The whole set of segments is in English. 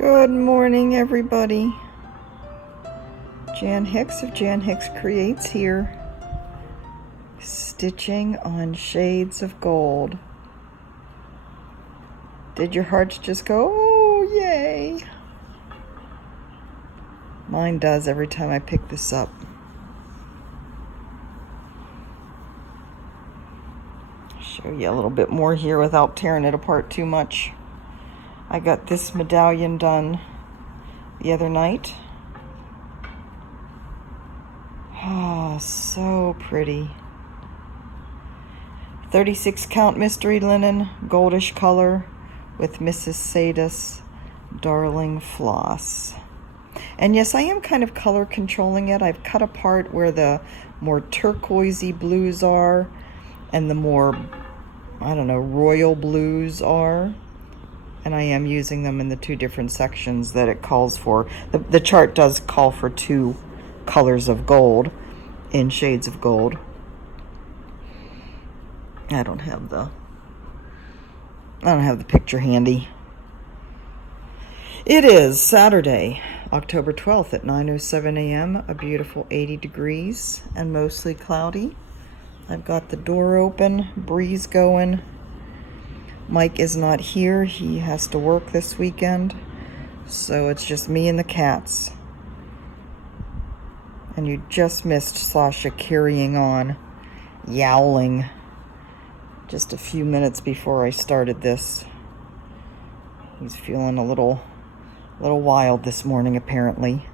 Good morning, everybody. Jan Hicks of Jan Hicks Creates here, stitching on shades of gold. Did your hearts just go, oh, yay? Mine does every time I pick this up. Show you a little bit more here without tearing it apart too much. I got this medallion done the other night. Oh, so pretty. 36 count mystery linen, goldish color with Mrs. Sadis Darling floss. And yes, I am kind of color controlling it. I've cut apart where the more turquoisey blues are and the more, I don't know, royal blues are. And I am using them in the two different sections that it calls for. The chart does call for two colors of gold in shades of gold. I don't have the picture handy. It is Saturday, October 12th at 9:07 a.m. A beautiful 80 degrees and mostly cloudy. I've got the door open, breeze going. Mike is not here. He has to work this weekend. So it's just me and the cats. And you just missed Sasha carrying on, yowling, just a few minutes before I started this. He's feeling a little wild this morning, apparently.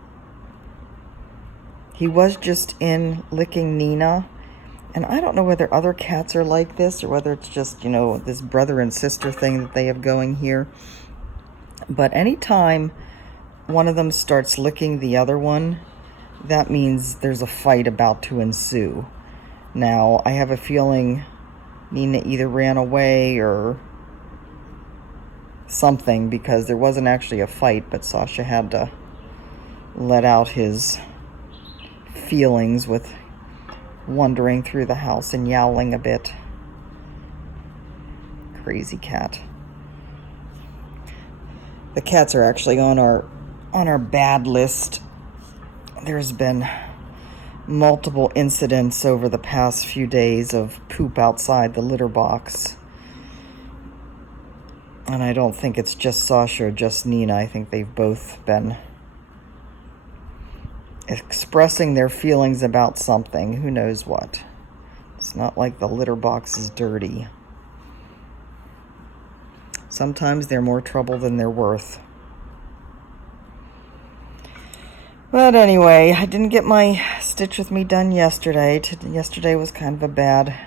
He was just in licking Nina. And I don't know whether other cats are like this or whether it's just, this brother and sister thing that they have going here. But anytime one of them starts licking the other one, that means there's a fight about to ensue. Now, I have a feeling Nina either ran away or something, because there wasn't actually a fight, but Sasha had to let out his feelings with wandering through the house and yowling a bit. Crazy cat. The cats are actually on our bad list. There's been multiple incidents over the past few days of poop outside the litter box. And I don't think it's just Sasha or just Nina. I think they've both been expressing their feelings about something. Who knows what? It's not like the litter box is dirty. Sometimes they're more trouble than they're worth. But anyway, I didn't get my Stitch With Me done yesterday. Yesterday was kind of a bad,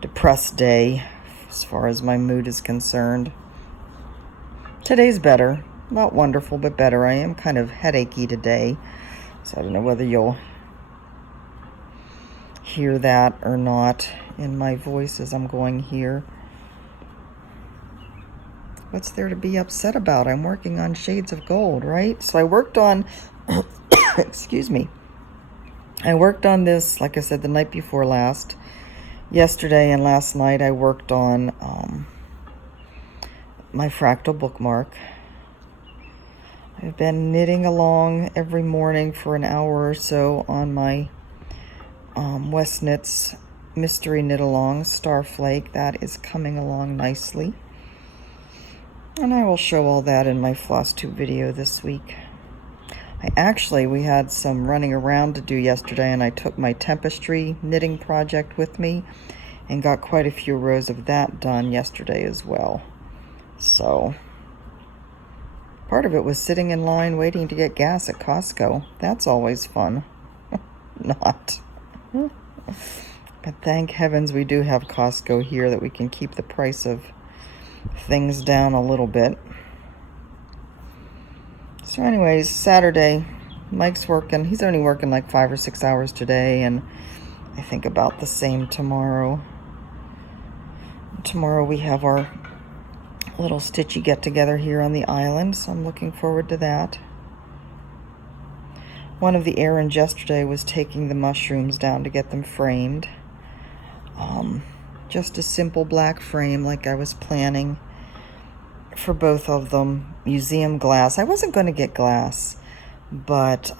depressed day as far as my mood is concerned. Today's better. Not wonderful, but better. I am kind of headachy today. So I don't know whether you'll hear that or not in my voice as I'm going here. What's there to be upset about? I'm working on shades of gold, right? So I worked on, excuse me. I worked on this, like I said, the night before last. Yesterday and last night I worked on my fractal bookmark. I've been knitting along every morning for an hour or so on my West Knits Mystery Knit Along Starflake. That is coming along nicely. And I will show all that in my floss tube video this week. We had some running around to do yesterday, and I took my Tempestry knitting project with me and got quite a few rows of that done yesterday as well. So part of it was sitting in line waiting to get gas at Costco. That's always fun. Not. But thank heavens we do have Costco here that we can keep the price of things down a little bit. So anyways, Saturday, Mike's working. He's only working like 5 or 6 hours today, and I think about the same tomorrow. Tomorrow we have our little stitchy get together here on the island, so I'm looking forward to that. One of the errands yesterday was taking the mushrooms down to get them framed. Just a simple black frame like I was planning for both of them, museum glass. I wasn't going to get glass, but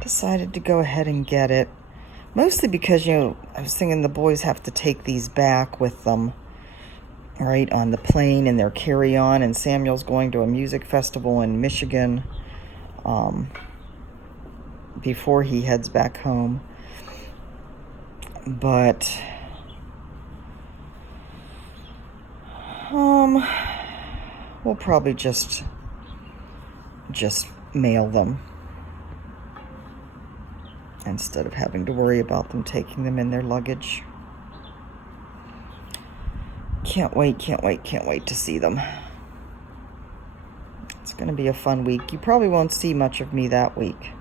decided to go ahead and get it. Mostly because, I was thinking the boys have to take these back with them, right, on the plane in their carry-on, and Samuel's going to a music festival in Michigan before he heads back home. But we'll probably just mail them instead of having to worry about them taking them in their luggage. Can't wait to see them. It's going to be a fun week. You probably won't see much of me that week,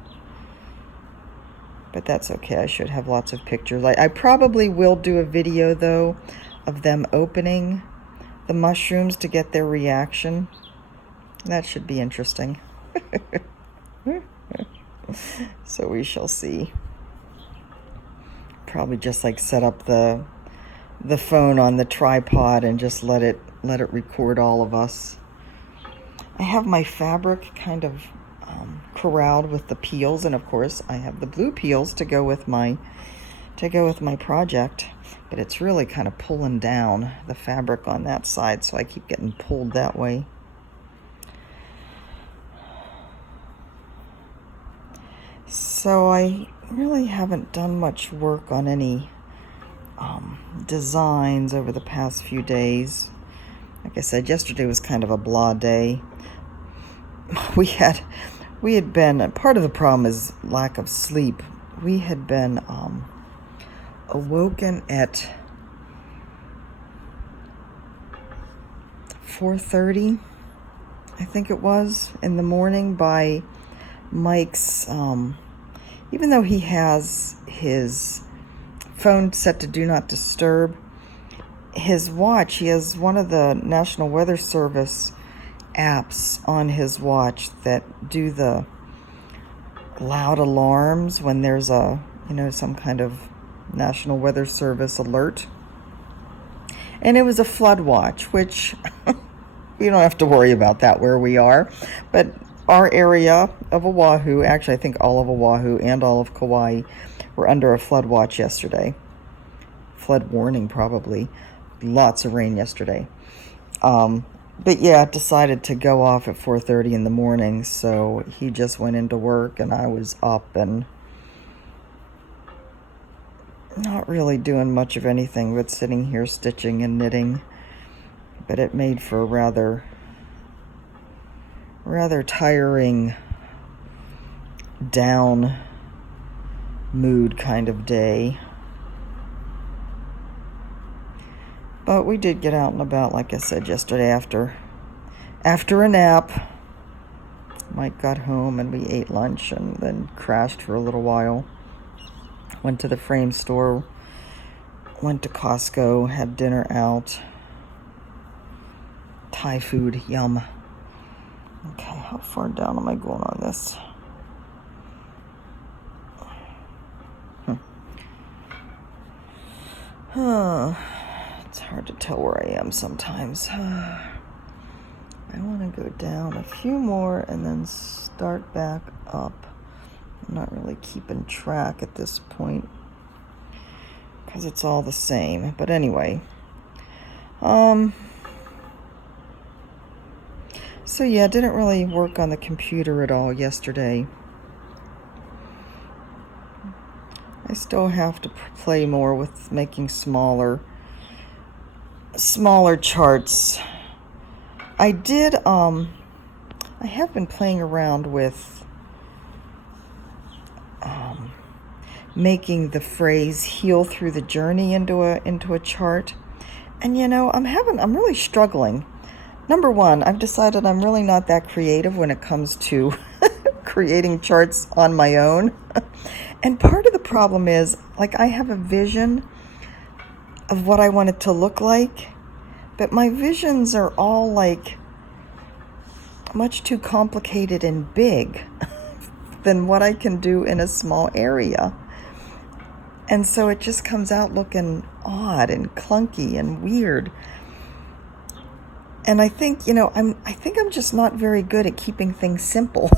but that's okay. I should have lots of pictures. I probably will do a video, though, of them opening the mushrooms to get their reaction. That should be interesting. So we shall see. Probably just like set up the phone on the tripod and just let it record all of us. I have my fabric kind of corralled with the peels, and of course I have the blue peels to go with my project, but it's really kind of pulling down the fabric on that side, so I keep getting pulled that way. So I really haven't done much work on any designs over the past few days. Like I said, yesterday was kind of a blah day. We had been, part of the problem is lack of sleep. We had been awoken at 4:30, I think it was, in the morning by Mike's, even though he has his phone set to do not disturb, his watch, he has one of the National Weather Service apps on his watch that do the loud alarms when there's a, some kind of National Weather Service alert. And it was a flood watch, which we don't have to worry about that where we are. But our area of Oahu, actually I think all of Oahu and all of Kauai, were under a flood watch yesterday. Flood warning, probably. Lots of rain yesterday. But yeah, decided to go off at 4:30 in the morning, so he just went into work and I was up and not really doing much of anything but sitting here stitching and knitting. But it made for a rather tiring, down mood kind of day. But we did get out and about, like I said, yesterday after a nap. Mike got home and we ate lunch and then crashed for a little while. Went to the frame store, went to Costco, had dinner out. Thai food, yum. Okay, how far down am I going on this? It's hard to tell where I am sometimes. I want to go down a few more and then start back up. I'm not really keeping track at this point because it's all the same. But anyway, so yeah, didn't really work on the computer at all yesterday. I still have to play more with making smaller charts. I have been playing around with making the phrase "heal through the journey" into a chart. And I'm really struggling. Number one, I've decided I'm really not that creative when it comes to creating charts on my own. And part of the problem is, I have a vision of what I want it to look like, but my visions are all much too complicated and big than what I can do in a small area. And so it just comes out looking odd and clunky and weird. And I think, I think I'm just not very good at keeping things simple.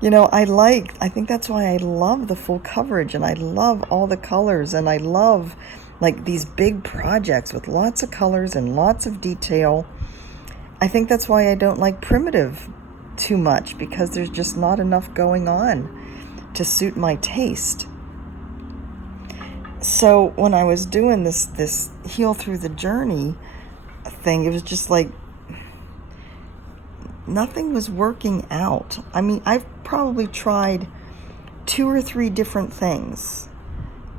I think that's why I love the full coverage, and I love all the colors, and I love like these big projects with lots of colors and lots of detail. I think that's why I don't like primitive too much, because there's just not enough going on to suit my taste. So when I was doing this heal through the journey thing, it was just like nothing was working out. I mean, I've probably tried 2 or 3 different things,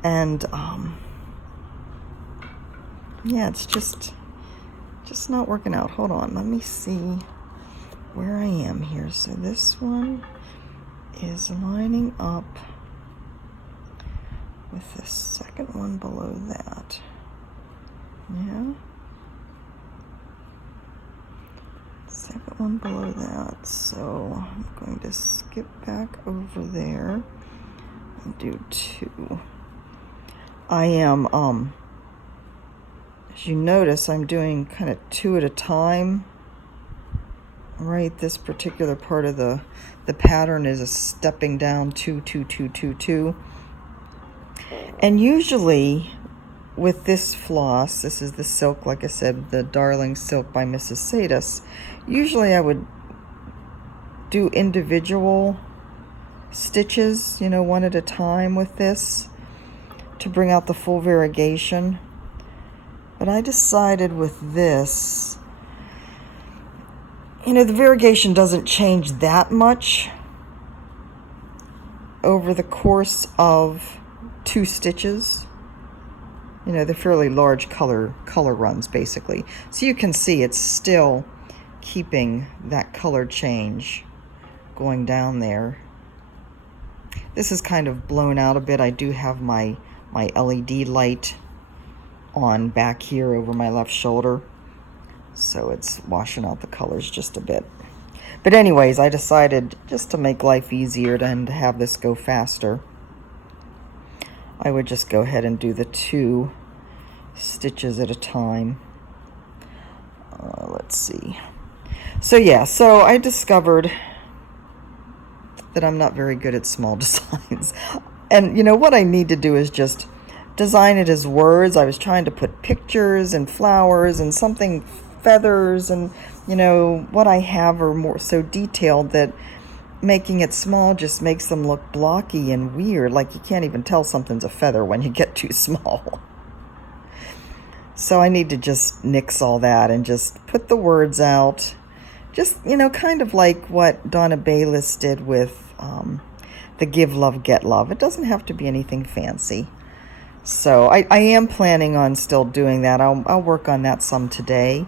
and yeah, it's just not working out. Hold on, let me see where I am here. So this one is lining up with the second one below that. Yeah. Second one below that. So I'm going to skip back over there and do 2. I am, as you notice, I'm doing kind of 2 at a time. Right, this particular part of the pattern is a stepping down 2, 2, 2, 2, 2. And usually with this floss, this is the silk, like I said, the Darling Silk by Mrs. Sadis. Usually I would do individual stitches, one at a time with this to bring out the full variegation. But I decided with this, the variegation doesn't change that much over the course of 2 stitches. They're fairly large color runs, basically. So you can see it's still keeping that color change going down there. This is kind of blown out a bit. I do have my LED light on back here over my left shoulder, so it's washing out the colors just a bit. But anyways, I decided, just to make life easier and to have this go faster, I would just go ahead and do the 2 stitches at a time. Let's see. So yeah, so I discovered that I'm not very good at small designs. And what I need to do is just design it as words. I was trying to put pictures and flowers and something, feathers, and what I have are more so detailed that making it small just makes them look blocky and weird, like you can't even tell something's a feather when you get too small. So I need to just nix all that and just put the words out, just kind of like what Donna Bayliss did with the Give Love Get Love. It doesn't have to be anything fancy. So I am planning on still doing that. I'll work on that some today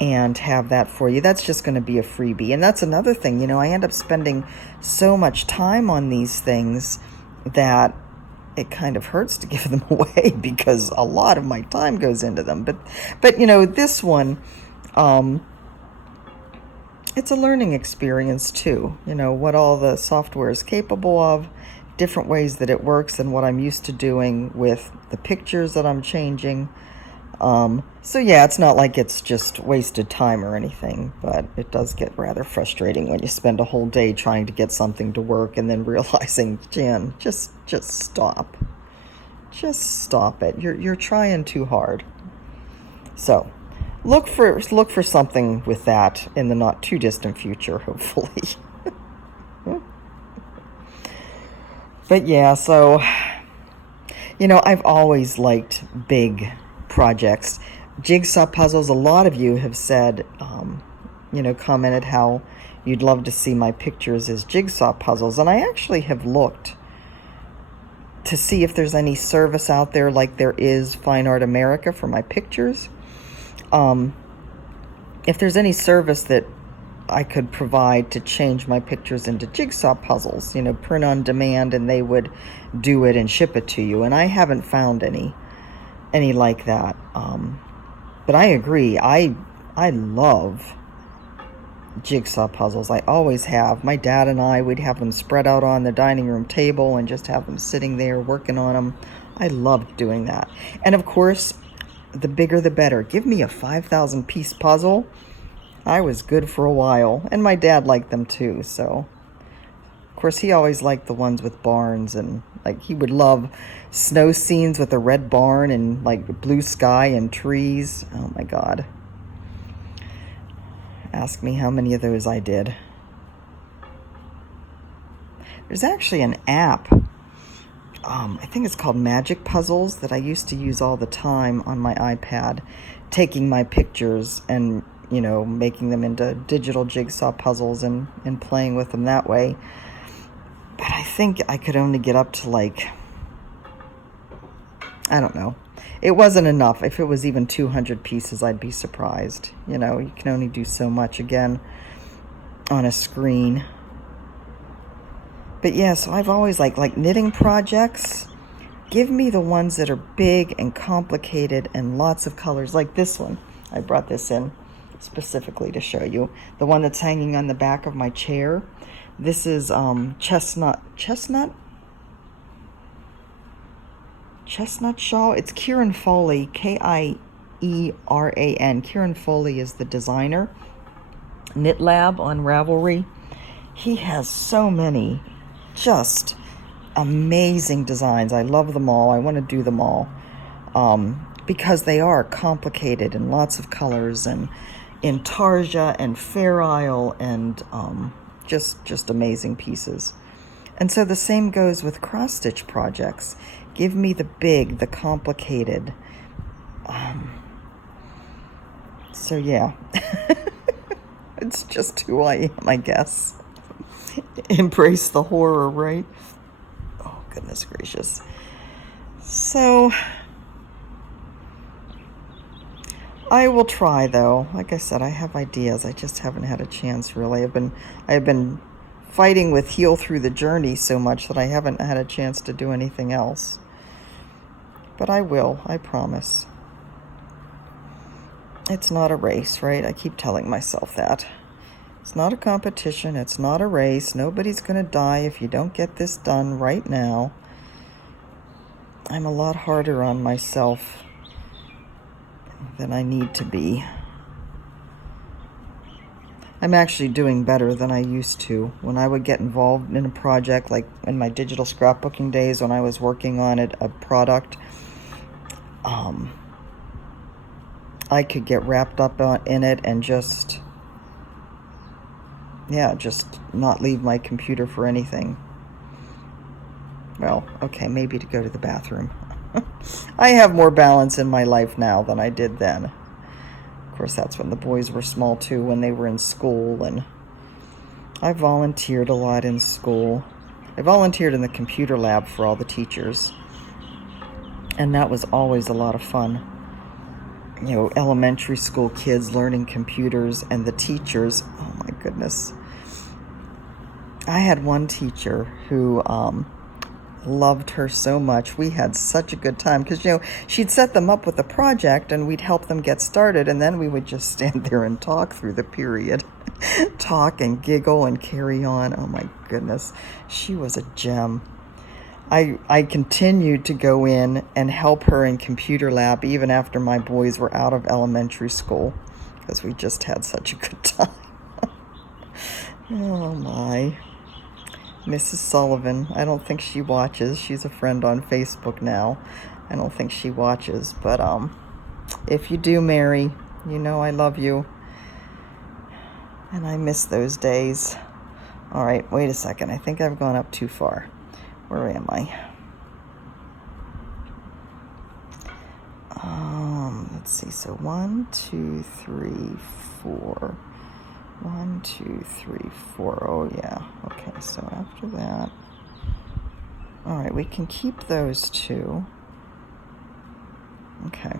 and have that for you. That's just going to be a freebie. And that's another thing, I end up spending so much time on these things that it kind of hurts to give them away, because a lot of my time goes into them. But this one, it's a learning experience too. What all the software is capable of, different ways that it works, and what I'm used to doing with the pictures that I'm changing. So yeah, it's not like it's just wasted time or anything, but it does get rather frustrating when you spend a whole day trying to get something to work and then realizing, Jan, just stop. Just stop it. You're trying too hard. So look for something with that in the not too distant future, hopefully. But yeah, so I've always liked big projects. Jigsaw puzzles, a lot of you have said, commented how you'd love to see my pictures as jigsaw puzzles. And I actually have looked to see if there's any service out there like there is Fine Art America for my pictures. If there's any service that I could provide to change my pictures into jigsaw puzzles, print on demand, and they would do it and ship it to you. And I haven't found any like that. But I agree. I love jigsaw puzzles. I always have. My dad and I, we'd have them spread out on the dining room table and just have them sitting there working on them. I loved doing that. And of course, the bigger the better. Give me a 5,000 piece puzzle. I was good for a while, and my dad liked them too, so. Of course, he always liked the ones with barns, and like he would love snow scenes with a red barn and like blue sky and trees. Oh my God. Ask me how many of those I did. There's actually an app, I think it's called Magic Puzzles, that I used to use all the time on my iPad, taking my pictures and, you know, making them into digital jigsaw puzzles and playing with them that way. But I think I could only get up to like, I don't know. It wasn't enough. If it was even 200 pieces, I'd be surprised. You know, you can only do so much again on a screen. But yeah, so I've always like knitting projects. Give me the ones that are big and complicated and lots of colors, like this one. I brought this in specifically to show you. The one that's hanging on the back of my chair. This is chestnut shawl. It's Kieran Foley, Kieran. Kieran Foley is the designer. Knit Lab on Ravelry. He has so many just amazing designs. I love them all. I want to do them all because they are complicated and lots of colors and intarsia and fair isle and just amazing pieces. And so the same goes with cross stitch projects. Give me the big, the complicated. So yeah, it's just who I am, I guess. Embrace the horror, right? Oh, goodness gracious. So I will try, though. Like I said, I have ideas. I just haven't had a chance, really. I've been fighting with Heal Through the Journey so much that I haven't had a chance to do anything else. But I will, I promise. It's not a race, right? I keep telling myself that. It's not a competition. It's not a race. Nobody's going to die if you don't get this done right now. I'm a lot harder on myself than I need to be. I'm actually doing better than I used to. When I would get involved in a project, like in my digital scrapbooking days when I was working on a product, I could get wrapped up in it and just not leave my computer for anything. Well, okay, maybe to go to the bathroom. I have more balance in my life now than I did then. Of course, that's when the boys were small too, when they were in school, and I volunteered a lot in school. I volunteered in the computer lab for all the teachers, and that was always a lot of fun. You know, elementary school kids learning computers, and the teachers, oh my goodness. I had one teacher who loved her so much. We had such a good time because, you know, she'd set them up with a project and we'd help them get started, and then we would just stand there and talk through the period. Talk and giggle and carry on. Oh my goodness. She was a gem. I continued to go in and help her in computer lab even after my boys were out of elementary school because we just had such a good time. Oh my. Mrs. Sullivan, I don't think she watches. She's a friend on Facebook now. I don't think she watches, but if you do, Mary, you know I love you. And I miss those days. All right, wait a second. I think I've gone up too far. Where am I? Let's see. So 1, 2, 3, 4. 1, 2, 3, 4. Oh, yeah. Okay, so after that. All right, we can keep those two. Okay.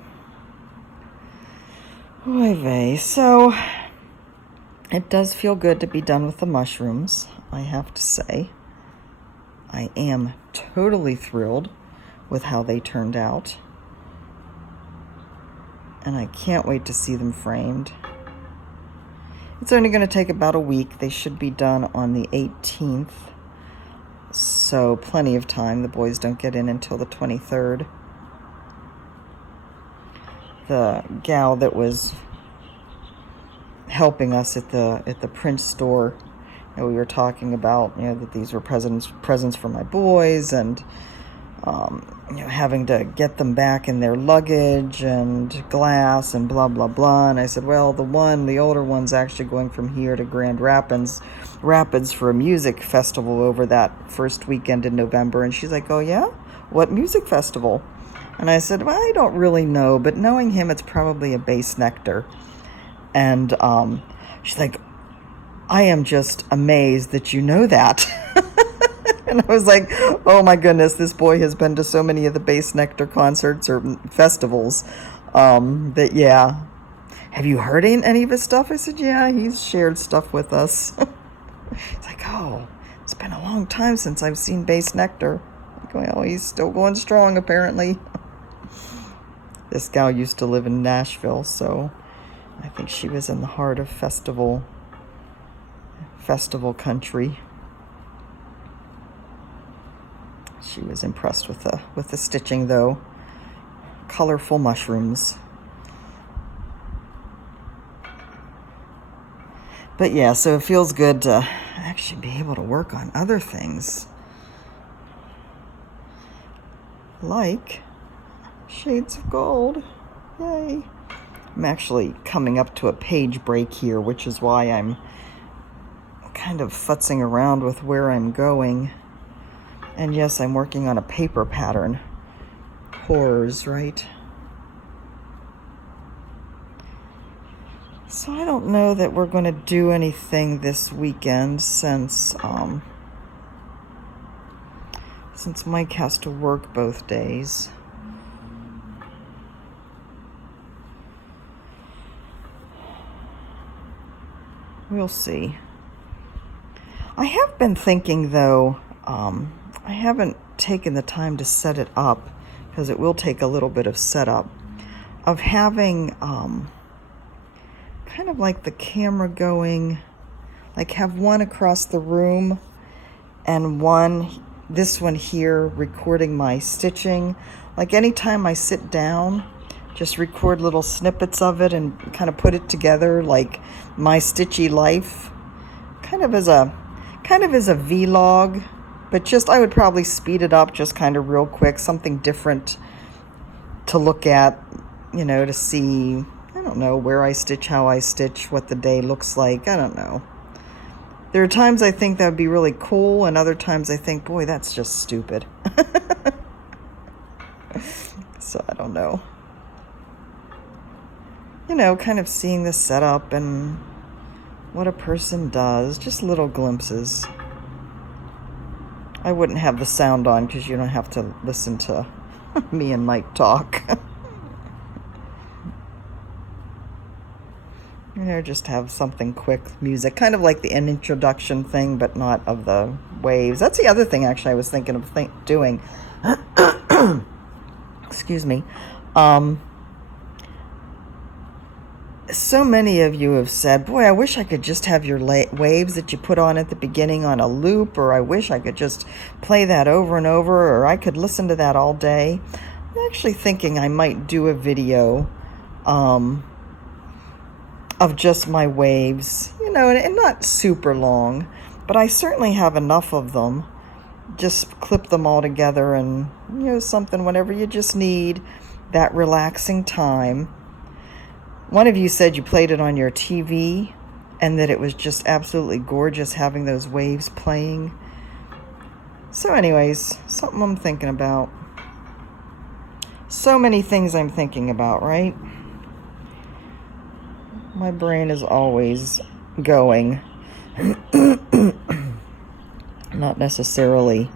Oy vey. So it does feel good to be done with the mushrooms, I have to say. I am totally thrilled with how they turned out. And I can't wait to see them framed. It's only going to take about a week. They should be done on the 18th. So plenty of time. The boys don't get in until the 23rd. the gal that was helping us at the print store, and we were talking about, that these were presents for my boys, and having to get them back in their luggage and glass and blah blah blah. And I said, well, the older one's actually going from here to Grand Rapids for a music festival over that first weekend in November. And she's like, oh yeah, what music festival? And I said, well, I don't really know, but knowing him, it's probably a Bassnectar. And she's like, I am just amazed that you know that. And I was like, oh my goodness, this boy has been to so many of the Bassnectar concerts or festivals that, yeah. Have you heard any of his stuff? I said, yeah, he's shared stuff with us. It's like, oh, it's been a long time since I've seen Bassnectar. Well, he's still going strong, apparently. This gal used to live in Nashville, so I think she was in the heart of festival country. She was impressed with the stitching, though. Colorful mushrooms. But yeah, so it feels good to actually be able to work on other things, like shades of gold. Yay. I'm actually coming up to a page break here, which is why I'm kind of futzing around with where I'm going. And yes, I'm working on a paper pattern. Horrors, right? So I don't know that we're going to do anything this weekend since Mike has to work both days. We'll see. I have been thinking, though, I haven't taken the time to set it up, because it will take a little bit of setup, of having kind of like the camera going, like have one across the room and this one here recording my stitching. Like anytime I sit down, just record little snippets of it and kind of put it together, like my stitchy life, kind of as a vlog. But just, I would probably speed it up just kind of real quick, something different to look at, to see, I don't know, where I stitch, how I stitch, what the day looks like. I don't know. There are times I think that would be really cool, and other times I think, boy, that's just stupid. So I don't know. Kind of seeing the setup and what a person does, just little glimpses. I wouldn't have the sound on because you don't have to listen to me and Mike talk. Just have something quick, music, kind of like an introduction thing, but not of the waves. That's the other thing, actually, I was thinking of doing. Excuse me. So many of you have said, boy, I wish I could just have your waves that you put on at the beginning on a loop, or I wish I could just play that over and over, or I could listen to that all day. I'm actually thinking I might do a video of just my waves, and not super long, but I certainly have enough of them. Just clip them all together and, something, whenever you just need that relaxing time. One of you said you played it on your TV and that it was just absolutely gorgeous having those waves playing. So anyways, something I'm thinking about. So many things I'm thinking about, right? My brain is always going. Not necessarily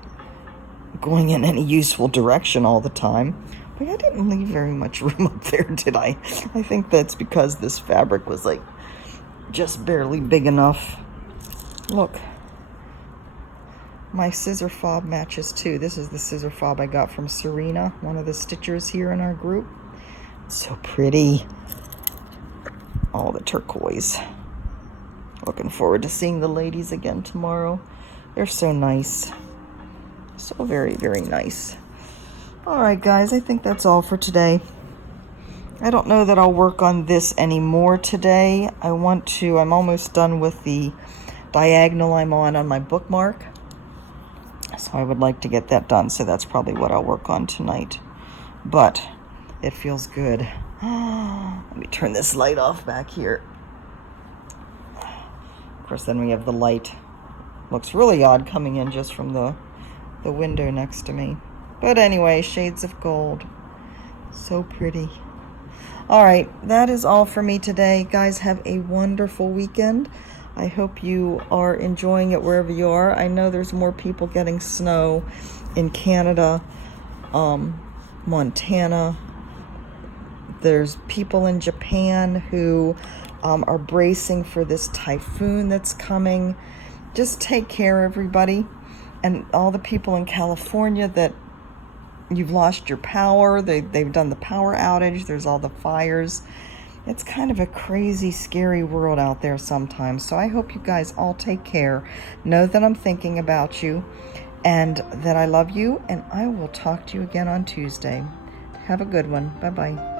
going in any useful direction all the time. But I didn't leave very much room up there, did I? I think that's because this fabric was just barely big enough. Look. My scissor fob matches too. This is the scissor fob I got from Serena, one of the stitchers here in our group. So pretty. All the turquoise. Looking forward to seeing the ladies again tomorrow. They're so nice. So very, very nice. All right, guys, I think that's all for today. I don't know that I'll work on this anymore today. I'm almost done with the diagonal I'm on my bookmark. So I would like to get that done. So that's probably what I'll work on tonight. But it feels good. Let me turn this light off back here. Of course, then we have the light. Looks really odd coming in just from the window next to me. But anyway, shades of gold. So pretty. All right, that is all for me today. Guys, have a wonderful weekend. I hope you are enjoying it wherever you are. I know there's more people getting snow in Canada, Montana. There's people in Japan who are bracing for this typhoon that's coming. Just take care, everybody. And all the people in California that you've lost your power. They've done the power outage. There's all the fires. It's kind of a crazy, scary world out there sometimes. So I hope you guys all take care. Know that I'm thinking about you and that I love you. And I will talk to you again on Tuesday. Have a good one. Bye-bye.